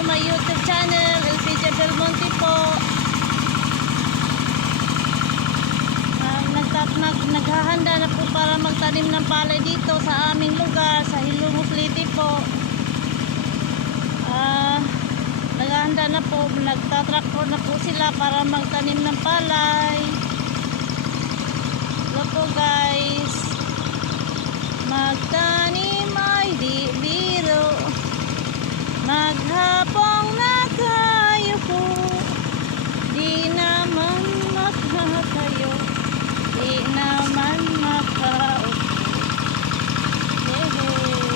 to my YouTube channel, LPJ Belmonte po. Naghahanda na po para magtanim ng palay dito sa aming lugar, sa Hilumos Liti po. Naghahanda na po, nagtatraktor na po sila para magtanim ng palay. Hello po guys. Magtanim ay di biro, maghapong na kayo po, di naman makakayo, di naman makaupo. Hey, hey.